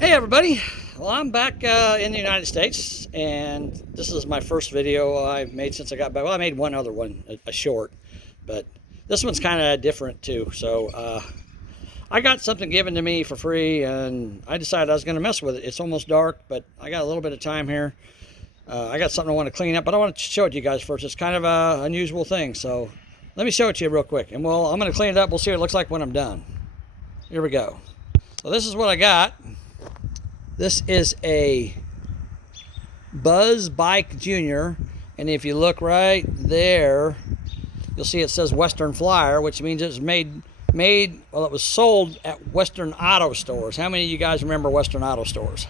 Hey everybody, well I'm back in the United States, and this is my first video I've made since I got back. Well, I made one other one, a short, but this one's kind of different too. So I got something given to me for free, and I decided I was going to mess with it. It's almost dark, but I got a little bit of time here. I got something I want to clean up, but I want to show it to you guys first. It's kind of a unusual thing, so let me show it to you real quick, and I'm going to clean it up. We'll see what it looks like when I'm done. Here we go. So this is what I got. This is a Buzz Bike Junior, and if you look right there, you'll see it says Western Flyer, which means it's made well, it was sold at Western Auto Stores. How many of you guys remember Western Auto Stores?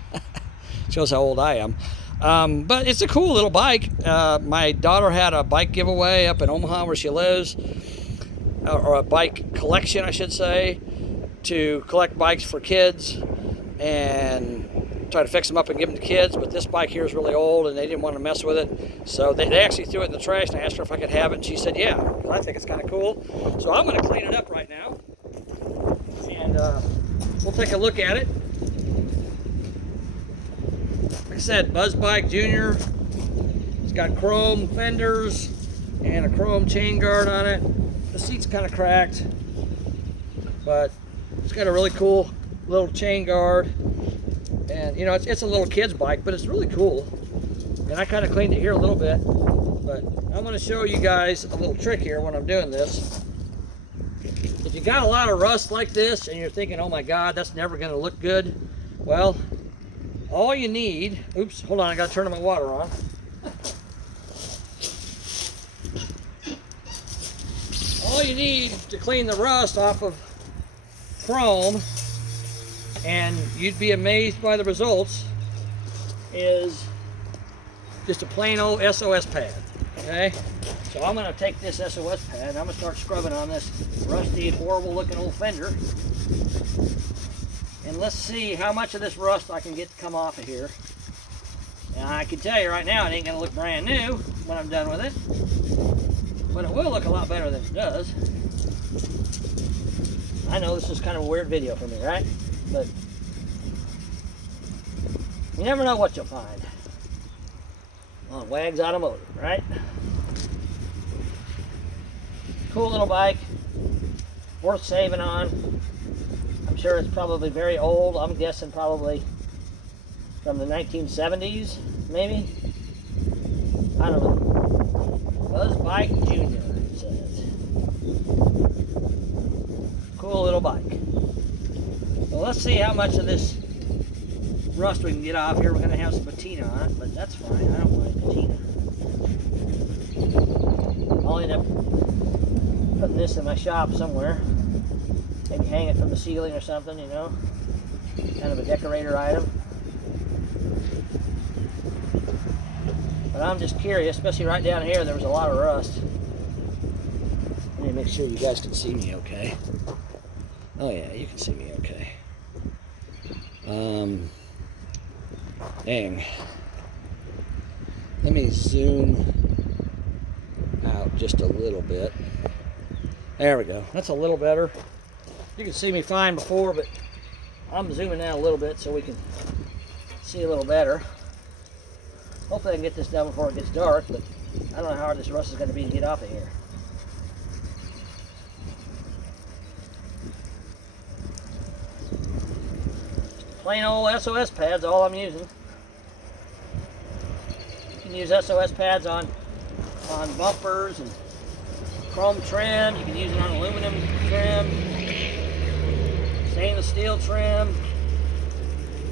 Shows how old I am. But it's a cool little bike. My daughter had a bike giveaway up in Omaha where she lives, or a bike collection, I should say, to collect bikes for kids and try to fix them up and give them to kids. But this bike here is really old and they didn't want to mess with it, so they actually threw it in the trash, and I asked her if I could have it, and she said yeah, because I think it's kind of cool. So I'm going to clean it up right now, and we'll take a look at it. Like I said, Buzz Bike Junior. It's got chrome fenders and a chrome chain guard on it. The seat's kind of cracked, but it's got a really cool little chain guard. And you know, it's a little kid's bike, but it's really cool. And I kind of cleaned it here a little bit, but I'm going to show you guys a little trick here when I'm doing this. If you got a lot of rust like this and you're thinking, oh my God, that's never going to look good, well, all you need, oops, hold on, I got to turn my water on. All you need to clean the rust off of chrome, and you'd be amazed by the results, is just a plain old SOS pad. Okay, so I'm going to take this SOS pad and I'm going to start scrubbing on this rusty, horrible looking old fender, and let's see how much of this rust I can get to come off of here. And I can tell you right now, it ain't going to look brand new when I'm done with it, but it will look a lot better than it does. I know this is kind of a weird video for me, right? But you never know what you'll find on Wags Automotive, right? Cool little bike, worth saving on. I'm sure it's probably very old. I'm guessing probably from the 1970s, maybe. I don't know. Buzz Bike Junior, it says. Cool little bike. Well, let's see how much of this rust we can get off here. We're going to have some patina on it, but that's fine. I don't mind patina. I'll end up putting this in my shop somewhere. Maybe hang it from the ceiling or something, you know. Kind of a decorator item. But I'm just curious, especially right down here, there was a lot of rust. Let me make sure you guys can see me okay. Oh yeah, you can see me okay. Dang. Let me zoom out just a little bit. There we go. That's a little better. You can see me fine before, but I'm zooming out a little bit so we can see a little better. Hopefully I can get this done before it gets dark, but I don't know how hard this rust is going to be to get off of here. Plain old SOS pads, all I'm using. You can use SOS pads on bumpers and chrome trim. You can use it on aluminum trim, stainless steel trim.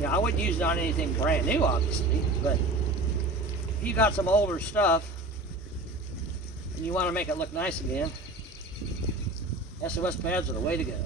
Yeah, I wouldn't use it on anything brand new, obviously, but if you got some older stuff and you want to make it look nice again, SOS pads are the way to go.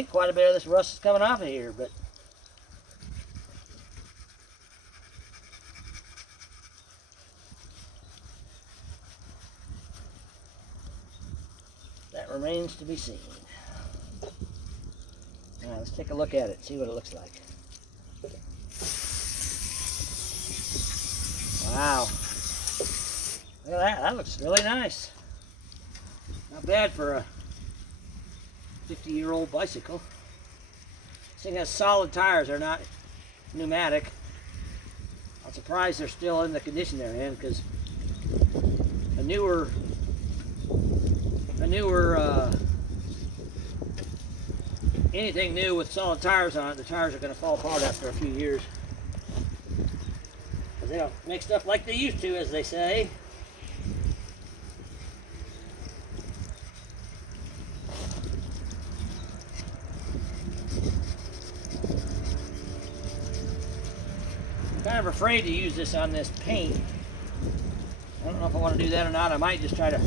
think quite a bit of this rust is coming off of here, but that remains to be seen. Now let's take a look at it, see what it looks like. Wow. Look at that, that looks really nice. Not bad for a 50-year-old bicycle. This thing has solid tires, they're not pneumatic. I'm surprised they're still in the condition they're in, because a newer anything new with solid tires on it, the tires are going to fall apart after a few years. Because they don't make stuff like they used to, as they say. I'm kind of afraid to use this on this paint. I don't know if I want to do that or not. I might just try to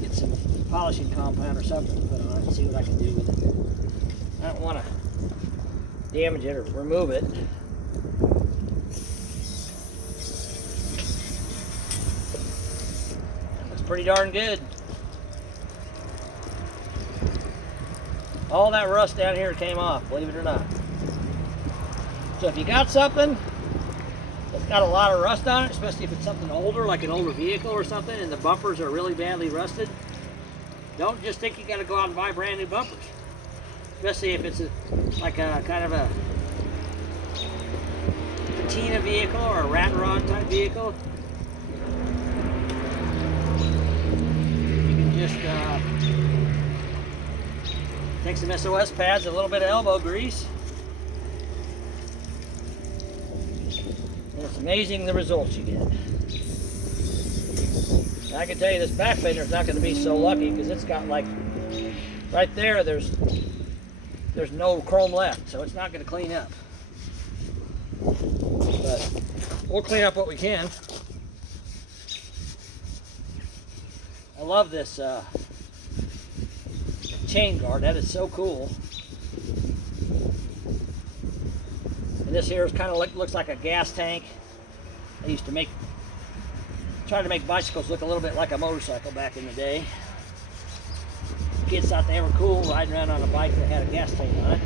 get some polishing compound or something to put on it and see what I can do with it. I don't want to damage it or remove it. That looks pretty darn good. All that rust down here came off, believe it or not. So if you got something that's got a lot of rust on it, especially if it's something older, like an older vehicle or something, and the bumpers are really badly rusted, don't just think you got to go out and buy brand new bumpers. Especially if it's like a kind of a patina vehicle or a rat rod type vehicle. You can just take some SOS pads, a little bit of elbow grease. And it's amazing the results you get. I can tell you this back fender is not going to be so lucky, because it's got, like, right there, there's no chrome left, so it's not going to clean up. But we'll clean up what we can. I love this chain guard. That is so cool. And this here is kind of looks like a gas tank. I used to try to make bicycles look a little bit like a motorcycle back in the day. Kids thought they were cool riding around on a bike that had a gas tank on it.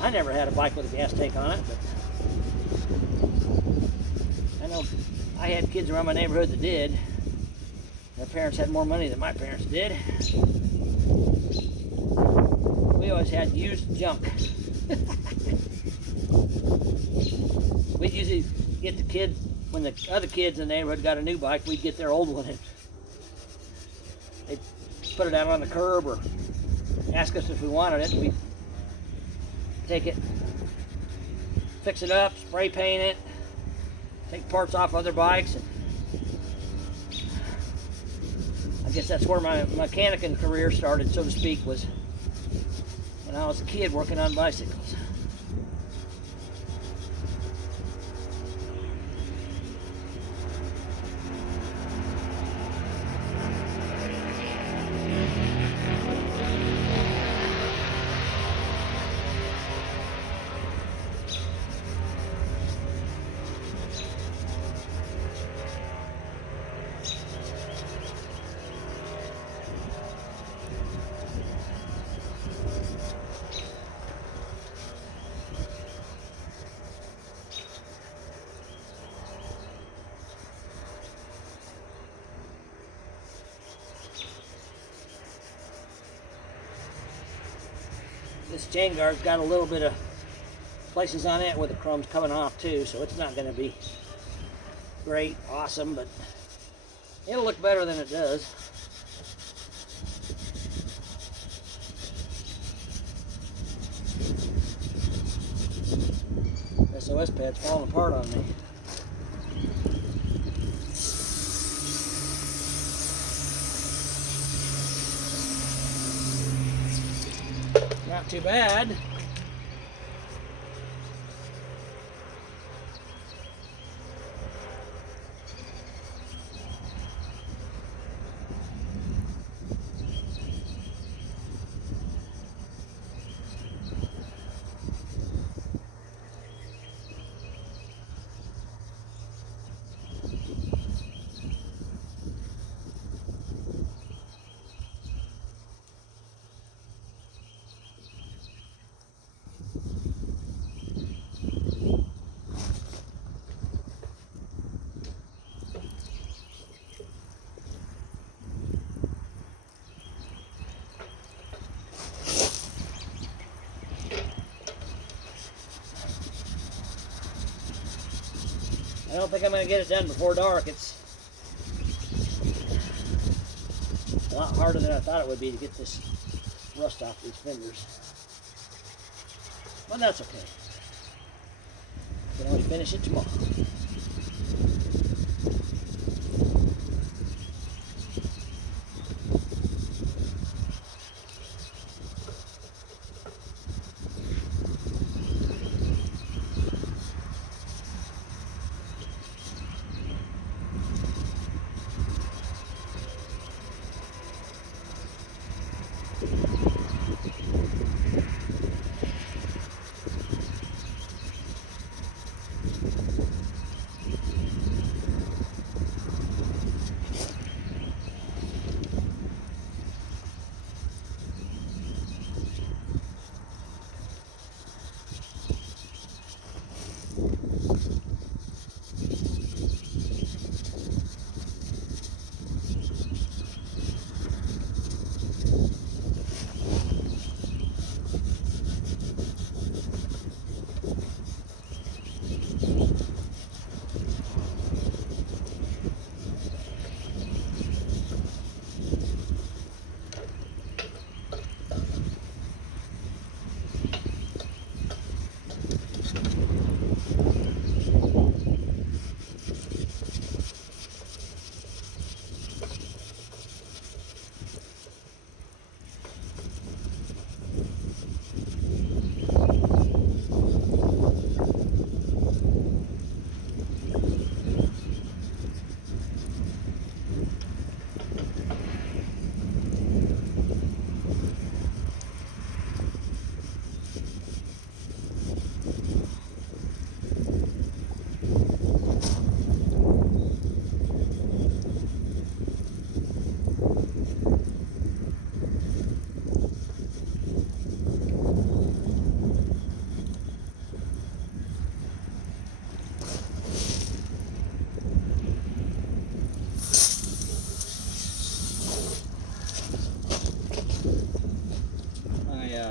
I never had a bike with a gas tank on it, but I know I had kids around my neighborhood that did. Their parents had more money than my parents did. We always had used junk. We'd usually get the kids, when the other kids in the neighborhood got a new bike, we'd get their old one and they'd put it out on the curb or ask us if we wanted it, and we'd take it, fix it up, spray paint it, take parts off other bikes. And I guess that's where my mechanicing career started, so to speak, was when I was a kid working on bicycles. This chain guard's got a little bit of places on it where the chrome's coming off too, so it's not going to be great, awesome, but it'll look better than it does. SOS pad's falling apart on me. Not too bad. don't think I'm going to get it done before dark. It's a lot harder than I thought it would be to get this rust off these fenders. But that's okay. Can always finish it tomorrow.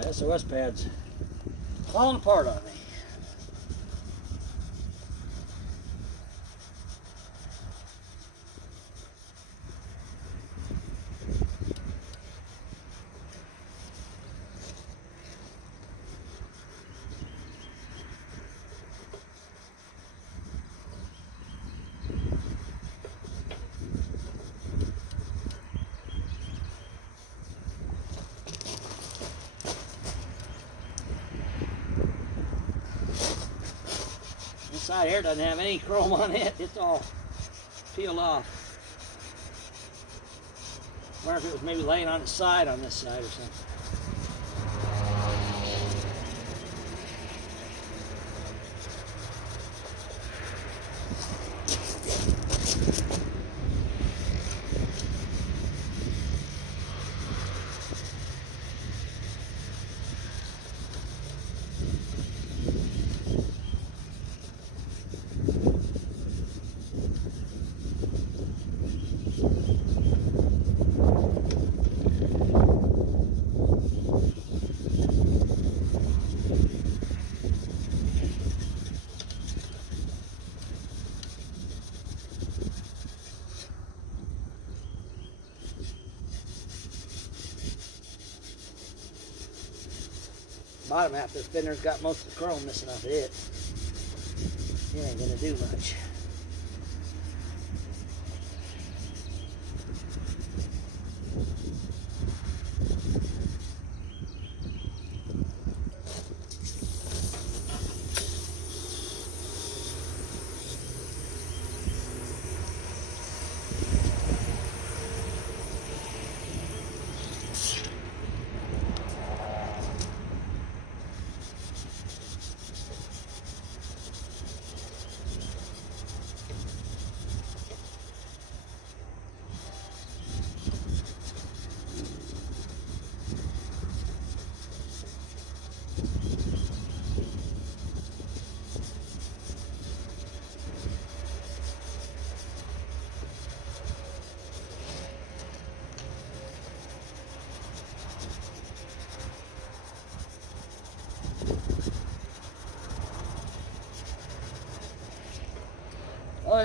SOS pad's falling apart on me. This side here doesn't have any chrome on it. It's all peeled off. I wonder if it was maybe laying on its side on this side or something. Bottom half of this fender's got most of the chrome missing off of it. It ain't gonna do much.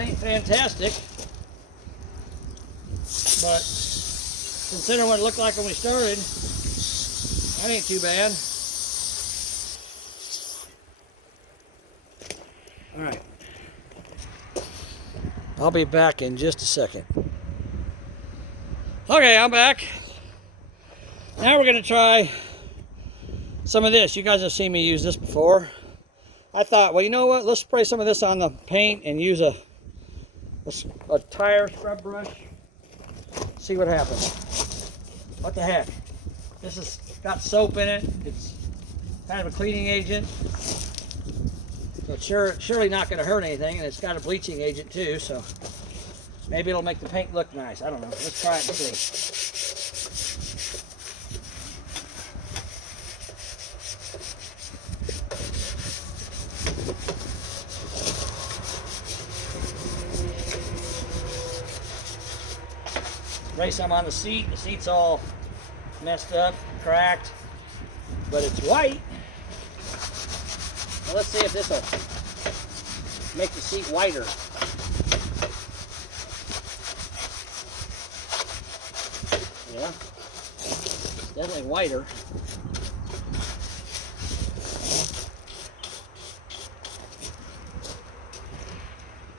ain't fantastic, but considering what it looked like when we started, that ain't too bad. All right. I'll be back in just a second. Okay, I'm back. Now we're going to try some of this. You guys have seen me use this before. I thought, well, you know what? Let's spray some of this on the paint and use a tire scrub brush. See what happens. What the heck? This has got soap in it. It's kind of a cleaning agent. So it's surely not going to hurt anything, and it's got a bleaching agent too, so maybe it'll make the paint look nice. I don't know. Let's try it and see. Spray some on the seat. The seat's all messed up, cracked, but it's white. Well, let's see if this will make the seat whiter. Yeah, definitely whiter.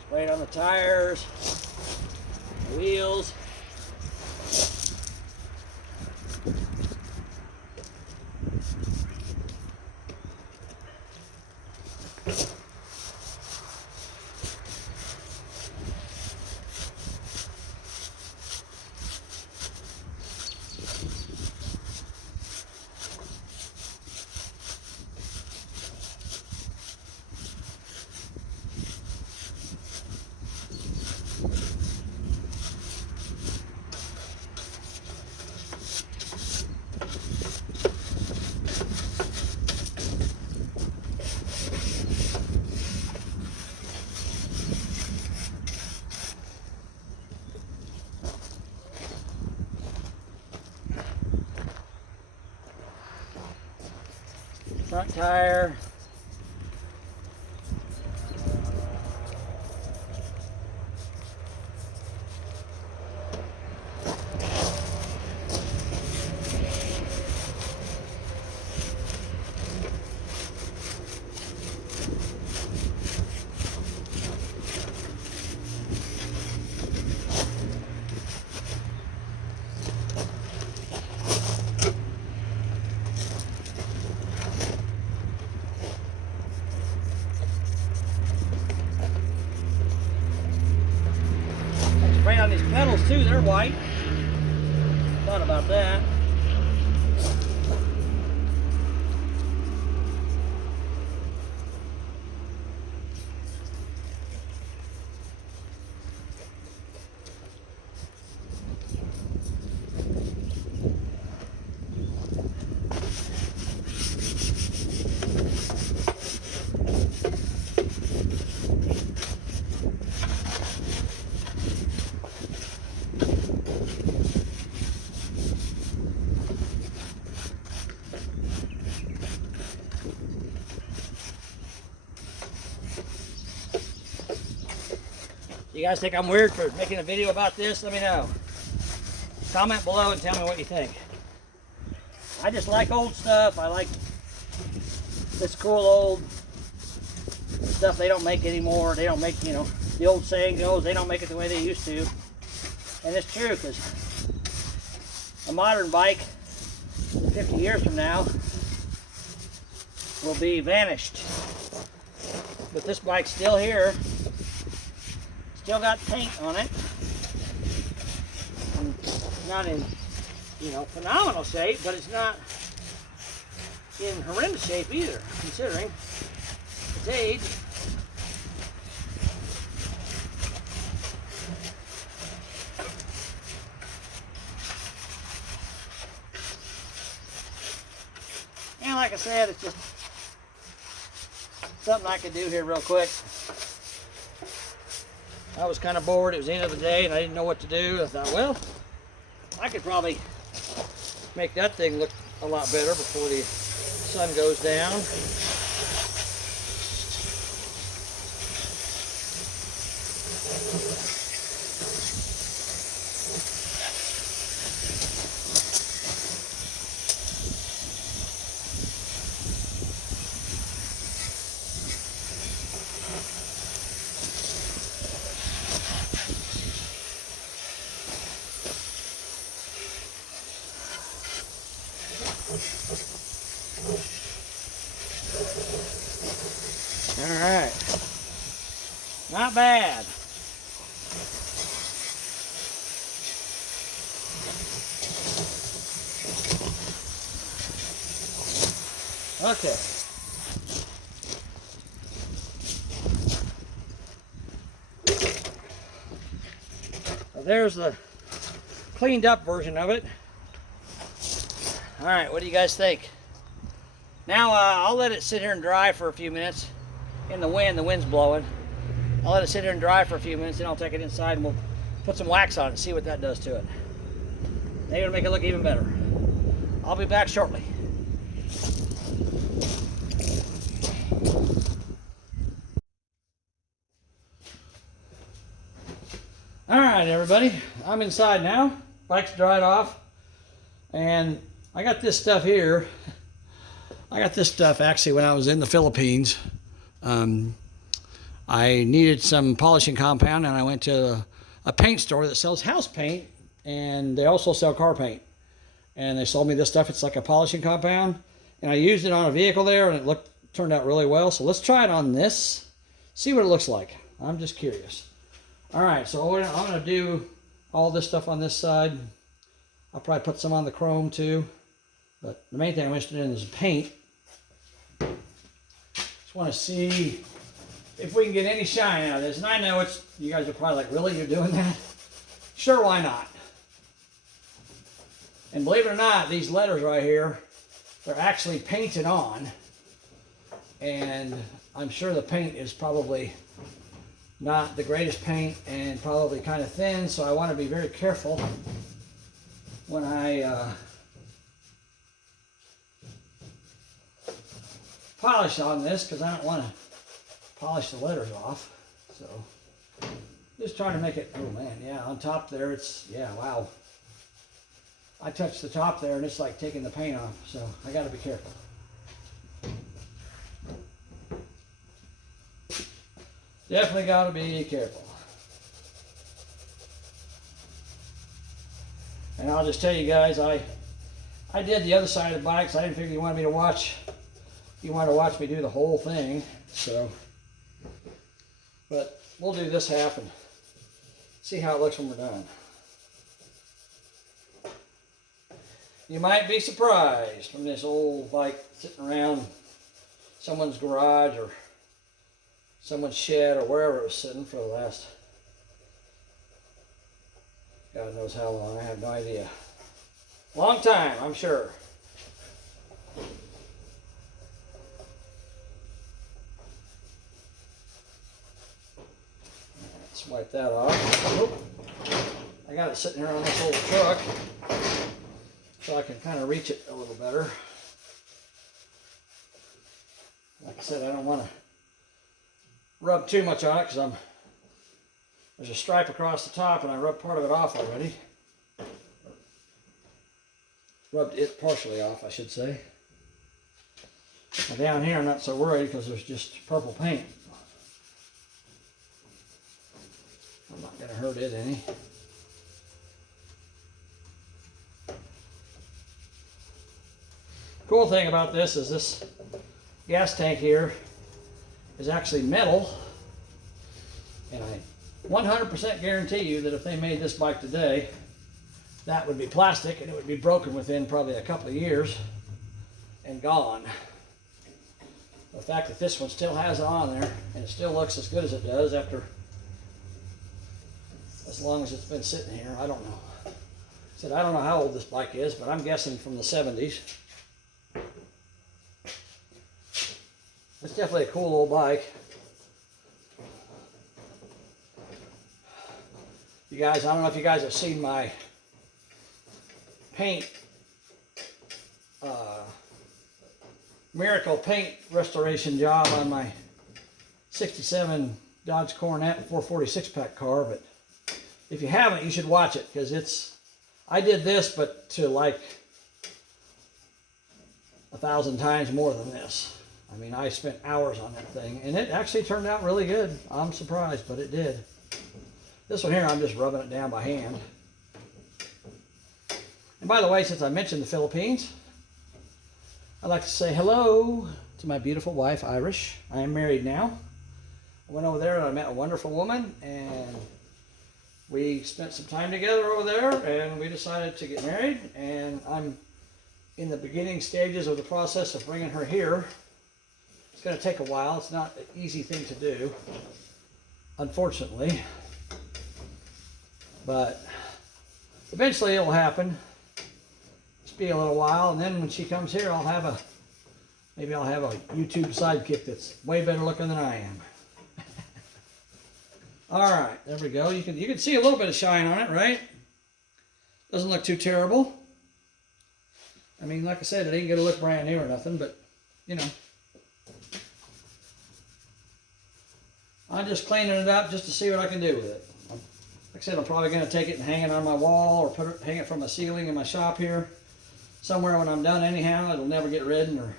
Spray it on the tires, the wheels. Front tire. Spray on these pedals too, they're white. Thought about that. You guys think I'm weird for making a video about this? Let me know. Comment below and tell me what you think. I just like old stuff. I like this cool old stuff they don't make anymore. They don't make, you know, the old saying goes, they don't make it the way they used to. And it's true, because a modern bike 50 years from now will be vanished. But this bike's still here. Still got paint on it. And not in, you know, phenomenal shape, but it's not in horrendous shape either, considering its age. And like I said, it's just something I could do here real quick. I was kind of bored. It was the end of the day and I didn't know what to do. I thought, well, I could probably make that thing look a lot better before the sun goes down. All right. Not bad. Okay. So there's the cleaned up version of it. All right, what do you guys think? Now I'll let it sit here and dry for a few minutes in the wind. The wind's blowing. I'll let it sit here and dry for a few minutes, then I'll take it inside and we'll put some wax on it and see what that does to it. Maybe it'll make it look even better. I'll be back shortly. All right, everybody, I'm inside now. Bike's dried off, and I got this stuff here. I got this stuff actually when I was in the Philippines. I needed some polishing compound, and I went to a paint store that sells house paint, and they also sell car paint. And they sold me this stuff. It's like a polishing compound, and I used it on a vehicle there, and it turned out really well. So let's try it on this, see what it looks like. I'm just curious. All right, so I'm going to do all this stuff on this side. I'll probably put some on the chrome too, but the main thing I'm interested in is paint. Just want to see if we can get any shine out of this. And I know you guys are probably like, really, you're doing that? Sure, why not? And believe it or not, these letters right here, they're actually painted on. And I'm sure the paint is probably not the greatest paint and probably kind of thin, so I want to be very careful when I polish on this, because I don't want to polish the letters off. So just trying to make it, oh man, yeah, on top there yeah, wow. I touched the top there and it's like taking the paint off, so I got to be careful. Definitely got to be careful. And I'll just tell you guys, I did the other side of the bike, so I didn't figure you wanted to watch me do the whole thing. So, but we'll do this half and see how it looks when we're done. You might be surprised from this old bike sitting around someone's garage or someone's shed or wherever it was sitting for the last, God knows how long, I have no idea. Long time, I'm sure. Let's wipe that off. Oop. I got it sitting here on this old truck so I can kind of reach it a little better. Like I said, I don't want to rub too much on it because there's a stripe across the top and I rubbed part of it off already. Rubbed it partially off, I should say. Now down here I'm not so worried because there's just purple paint. I'm not going to hurt it any. Cool thing about this is this gas tank here is actually metal, and I 100% guarantee you that if they made this bike today, that would be plastic and it would be broken within probably a couple of years and gone. The fact that this one still has it on there and it still looks as good as it does after as long as it's been sitting here, I don't know. I don't know how old this bike is, but I'm guessing from the 70s. It's definitely a cool old bike. You guys, I don't know if you guys have seen my paint, miracle paint restoration job on my 67 Dodge Coronet 446 pack car, but if you haven't, you should watch it because I did this, but to like 1,000 times more than this. I mean, I spent hours on that thing, and it actually turned out really good. I'm surprised, but it did. This one here, I'm just rubbing it down by hand. And by the way, since I mentioned the Philippines, I'd like to say hello to my beautiful wife, Irish. I am married now. I went over there and I met a wonderful woman, and we spent some time together over there, and we decided to get married, and I'm in the beginning stages of the process of bringing her here. It's going to take a while. It's not an easy thing to do, unfortunately, but eventually it'll happen. Just be a little while, and then when she comes here, maybe I'll have a YouTube sidekick that's way better looking than I am. All right, there we go. You can see a little bit of shine on it, right? Doesn't look too terrible. I mean, like I said, it ain't gonna look brand new or nothing, but you know, I'm just cleaning it up just to see what I can do with it. Like I said, I'm probably gonna take it and hang it on my wall, or hang it from the ceiling in my shop here somewhere when I'm done. Anyhow, it'll never get ridden or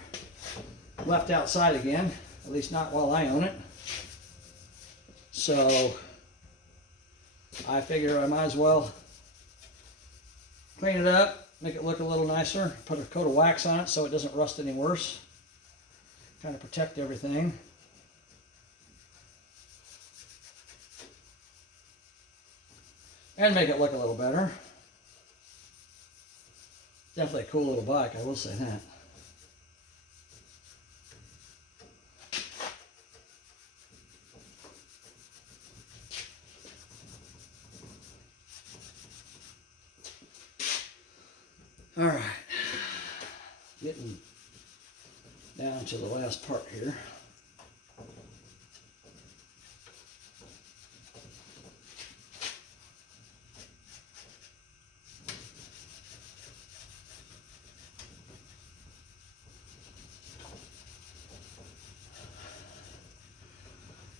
left outside again, at least not while I own it. So I figure I might as well clean it up, make it look a little nicer, put a coat of wax on it so it doesn't rust any worse, kind of protect everything. And make it look a little better. Definitely a cool little bike, I will say that. All right, getting down to the last part here.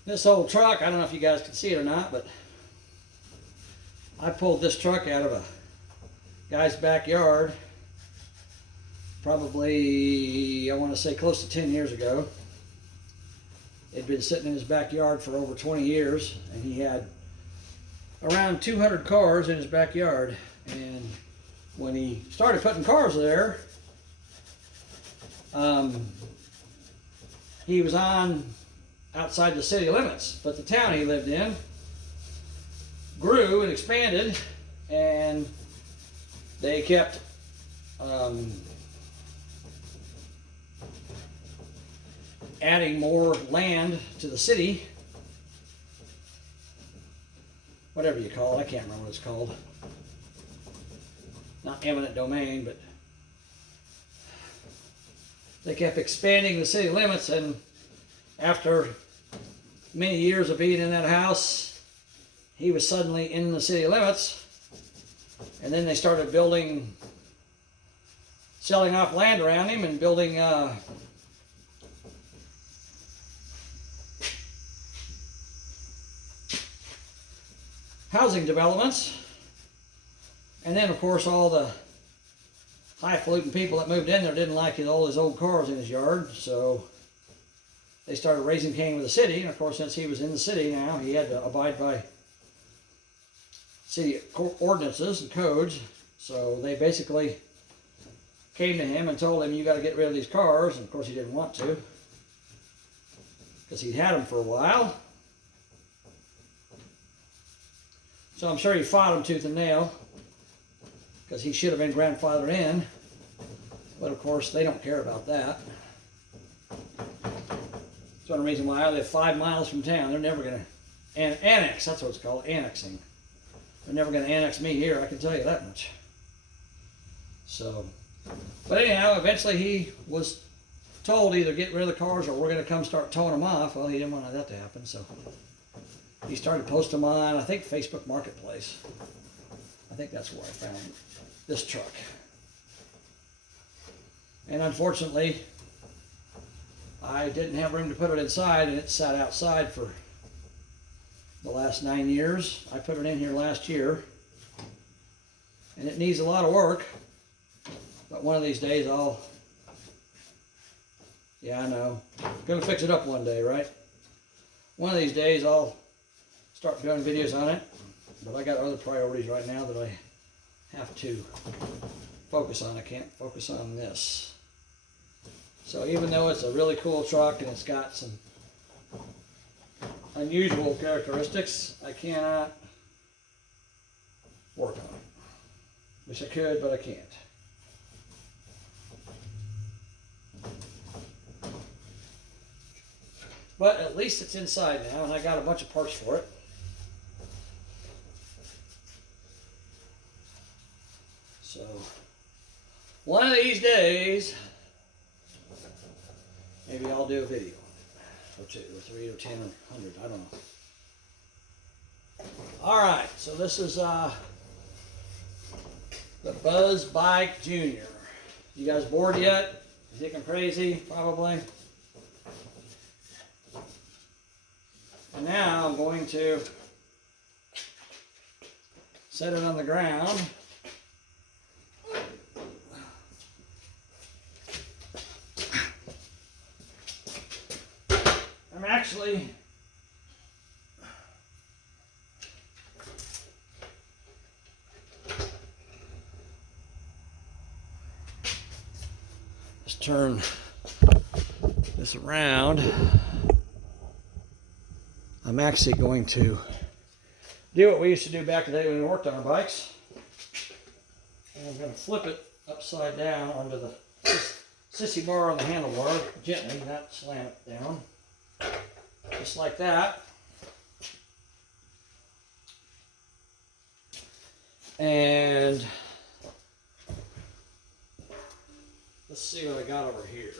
This old truck, I don't know if you guys can see it or not, but I pulled this truck out of a guy's backyard probably, I want to say, close to 10 years ago. It'd been sitting in his backyard for over 20 years, and he had around 200 cars in his backyard. And when he started putting cars there, he was on outside the city limits, but the town he lived in grew and expanded, and they kept adding more land to the city, whatever you call it. I can't remember what it's called. Not eminent domain, but they kept expanding the city limits, and after many years of being in that house, he was suddenly in the city limits. And then they started selling off land around him and building housing developments. And then, of course, all the highfalutin people that moved in there didn't like all his old cars in his yard, so they started raising Cain with the city. And of course, since he was in the city now, he had to abide by city ordinances and codes. So they basically came to him and told him, you got to get rid of these cars. And of course he didn't want to, because he'd had them for a while. So I'm sure he fought them tooth and nail, because he should have been grandfathered in. But of course they don't care about that. That's one reason why I live 5 miles from town. They're never going to annex. That's what it's called, annexing. They're never going to annex me here, I can tell you that much. So, but anyhow, eventually he was told either get rid of the cars or we're going to come start towing them off. Well, he didn't want that to happen, so he started posting them on, I think, Facebook Marketplace. I think that's where I found this truck. And unfortunately, I didn't have room to put it inside, and it sat outside for the last 9 years. I put it in here last year, and it needs a lot of work, but one of these days yeah, I know, gonna fix it up one day, right? One of these days I'll start doing videos on it, but I got other priorities right now that I have to focus on. I can't focus on this. So even though it's a really cool truck and it's got some unusual characteristics, I cannot work on it. Wish I could, but I can't. But at least it's inside now, and I got a bunch of parts for it. So, one of these days, maybe I'll do a video. Or 2, or 3, or 10, or 100, I don't know. Alright, so this is the Buzz Bike Junior. You guys bored yet? You think I'm crazy? Probably. And now I'm going to set it on the ground. I'm actually just turn this around. I'm actually going to do what we used to do back in the day when we worked on our bikes. And I'm going to flip it upside down onto the sissy bar on the handlebar, gently, not slam it down. Just like that. And let's see what I got over here.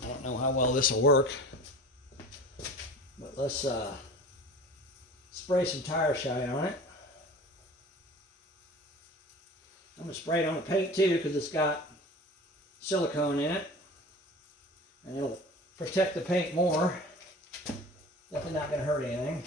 I don't know how well this will work, but let's spray some tire shine on it. I'm going to spray it on the paint too because it's got silicone in it, and it'll protect the paint more. Definitely not going to hurt anything.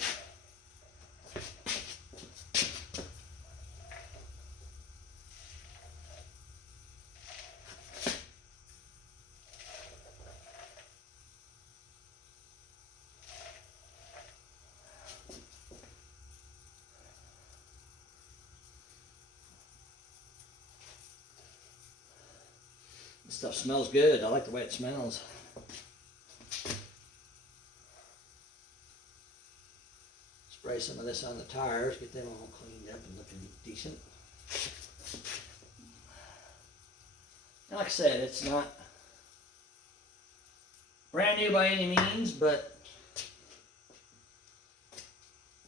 This stuff smells good. I like the way it smells. Spray some of this on the tires, get them all cleaned up and looking decent. And like I said, it's not brand new by any means, but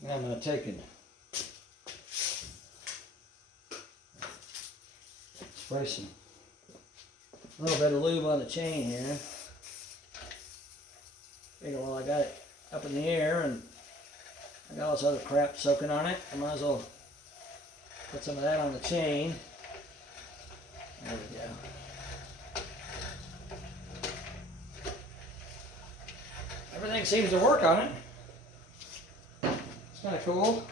I'm going to take and spray some a little bit of lube on the chain here. Figure while I got it up in the air and I got all this other crap soaking on it, I might as well put some of that on the chain. There we go. Everything seems to work on it. It's kind of cool.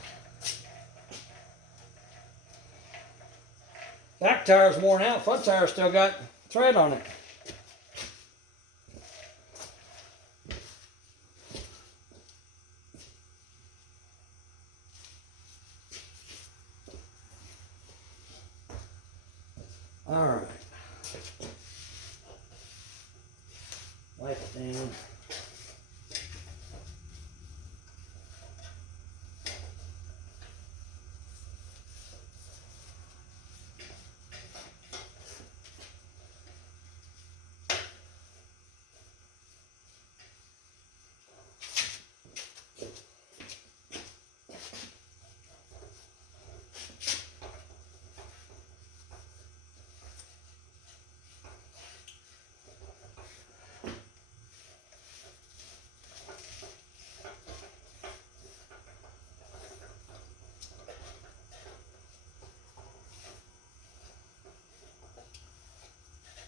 Back tire's worn out, front tire's still got thread on it. All right. Wipe it down.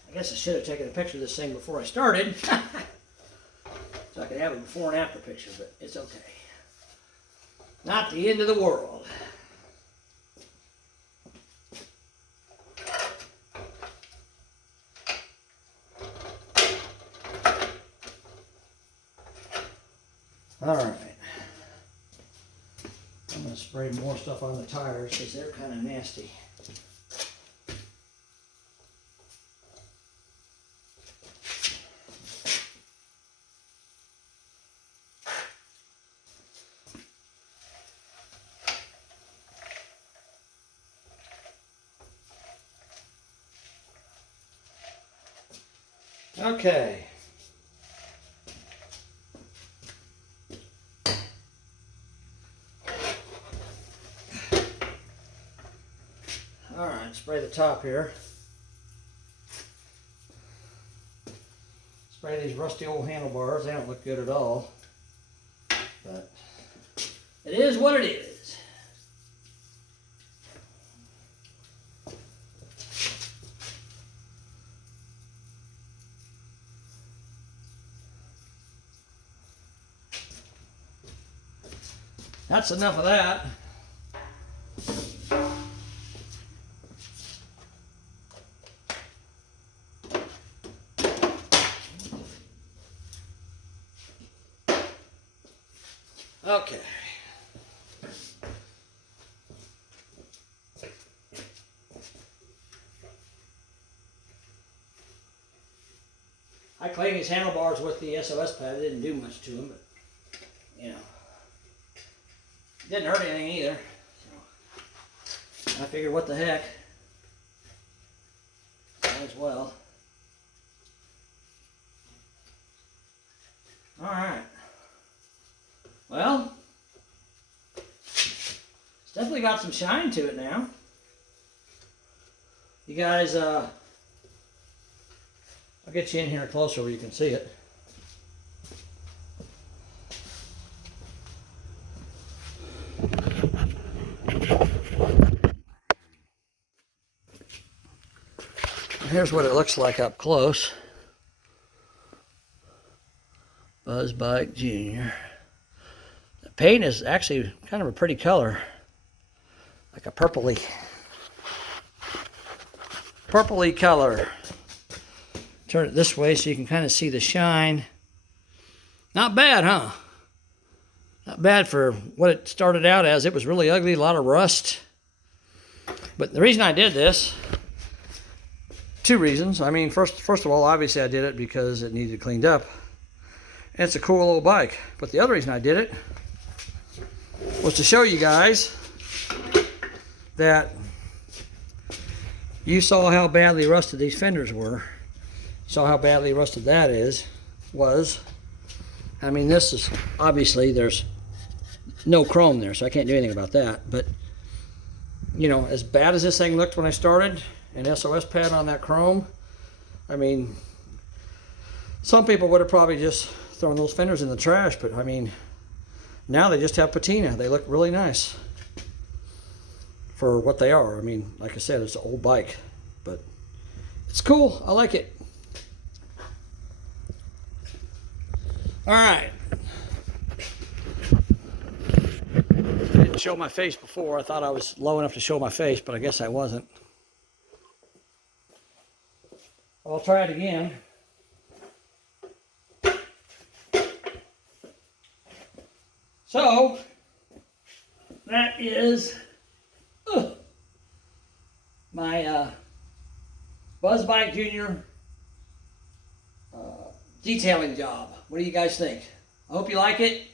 I guess I should have taken a picture of this thing before I started. So I could have a before and after picture, but it's okay. Not the end of the world. All right. I'm going to spray more stuff on the tires because they're kind of nasty. Okay. All right, spray the top here. Spray these rusty old handlebars. They don't look good at all, but it is what it is. That's enough of that. Okay. I cleaned these handlebars with the SOS pad. It didn't do much to them, but you know, it didn't hurt anything either. So I figured, what the heck? Might as well. All right. Well, it's definitely got some shine to it now. You guys, I'll get you in here closer where you can see it. Here's what it looks like up close. Buzz Bike Junior. The paint is actually kind of a pretty color, like a purpley color. Turn it this way so you can kind of see the shine. Not bad, huh? Not bad for what it started out as. It was really ugly, a lot of rust. But the reason I did this, two reasons. I mean, first of all, obviously I did it because it needed cleaned up. And it's a cool old bike. But the other reason I did it was to show you guys that you saw how badly rusted these fenders were. You saw how badly rusted that was. I mean, this is, obviously there's no chrome there, so I can't do anything about that. But, you know, as bad as this thing looked when I started, an SOS pad on that chrome, I mean, some people would have probably just thrown those fenders in the trash, but I mean, now they just have patina. They look really nice for what they are. I mean, like I said, it's an old bike, but it's cool. I like it. All right. I didn't show my face before. I thought I was low enough to show my face, but I guess I wasn't. I'll try it again. So, that is my Buzz Bike Junior detailing job. What do you guys think? I hope you like it.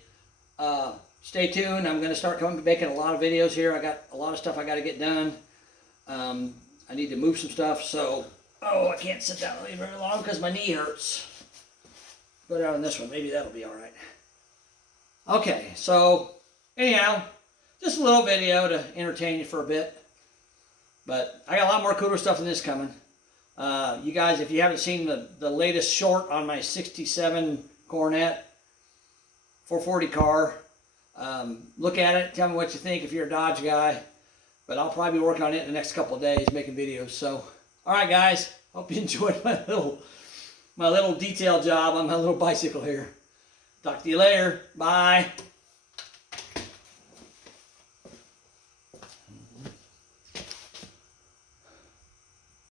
Stay tuned. I'm going to start making a lot of videos here. I got a lot of stuff I got to get done. I need to move some stuff, so I can't sit down really very long because my knee hurts. Go down on this one. Maybe that'll be all right. Okay, so anyhow, just a little video to entertain you for a bit. But I got a lot more cooler stuff than this coming. You guys, if you haven't seen the latest short on my 67 Coronet 440 car, look at it, tell me what you think if you're a Dodge guy. But I'll probably be working on it in the next couple of days, making videos. So, all right, guys, hope you enjoyed my little detail job on my little bicycle here. Talk to you later. Bye.